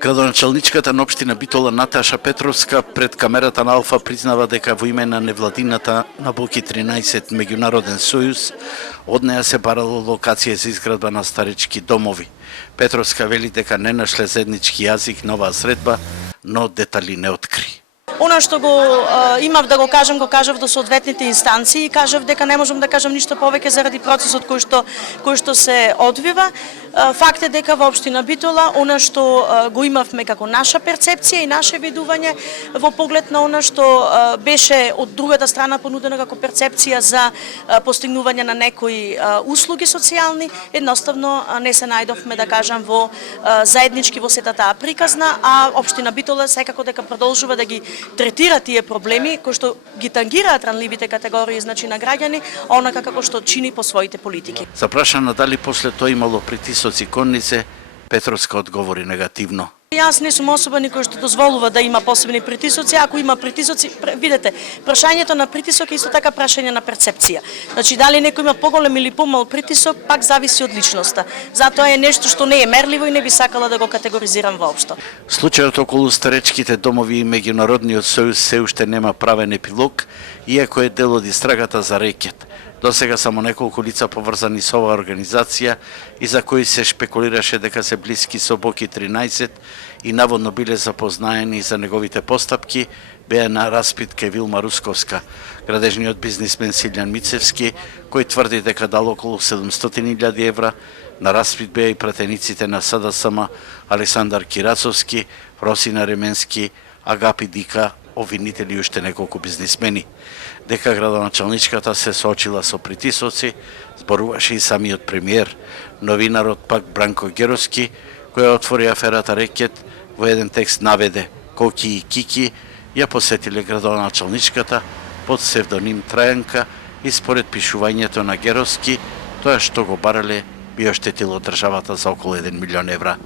Градоначалничката на општина Битола Наташа Петровска пред камерата на Алфа признава дека во име на невладината на Боки 13 меѓународен сојуз од неа се барало локација за изградба на старички домови. Петровска вели дека не нашле заеднички јазик на оваа средба, но детали не откри. Она што го имав да го кажав до соодветните инстанции и кажав дека не можам да кажам ништо повеќе заради процесот кој што се одвива. Факт е дека во општина Битола она што го имавме како наша перцепција и наше видување во поглед на она што беше од другата страна понудено како перцепција за постигнување на некои услуги социјални, едноставно не се најдовме да кажам во заеднички во сета таа приказна, а општина Битола секако дека продолжува да ги третира тие проблеми кои што ги тангираат ранливите категории на граѓани, онака како што чини по своите политики. Запрашана дали после тоа имало притисоци кон низе, Петровска одговори негативно. Јас не сум особа никој што дозволува да има посебни притисоци. Ако има притисоци, видете, прашањето на притисок е исто така прашање на перцепција. Значи, дали некој има поголем или помал притисок, пак зависи од личноста. Затоа е нешто што не е мерливо и не би сакала да го категоризирам воопшто. Случајот околу старечките домови и меѓународниот сојуз се уште нема правен епилог, иако е дел од истрагата за рекет. До сега само неколку лица поврзани со оваа организација и за кои се шпекулираше дека се блиски со Боки 13 и наводно биле запознаени за неговите постапки, беа на распит ке Вилма Русковска, градежниот бизнисмен Силјан Мицевски, кој тврди дека дал околу 700.000 евра. На распит беа и пратениците на СДСМ Александар Кирацовски, Росина Ременски, Агапи Дика, обвинители и уште неколку бизнисмени. Дека градоначалничката се соочила со притисоци, зборуваше и самиот премиер. Новинарот пак Бранко Геровски, кој отвори аферата Рекет, во еден текст наведе Коки и Кики ја посетиле градоначалничката под псевдоним Трајанка и според пишувањето на Геровски, тоа што го барале би оштетило државата за околу 1 милион евра.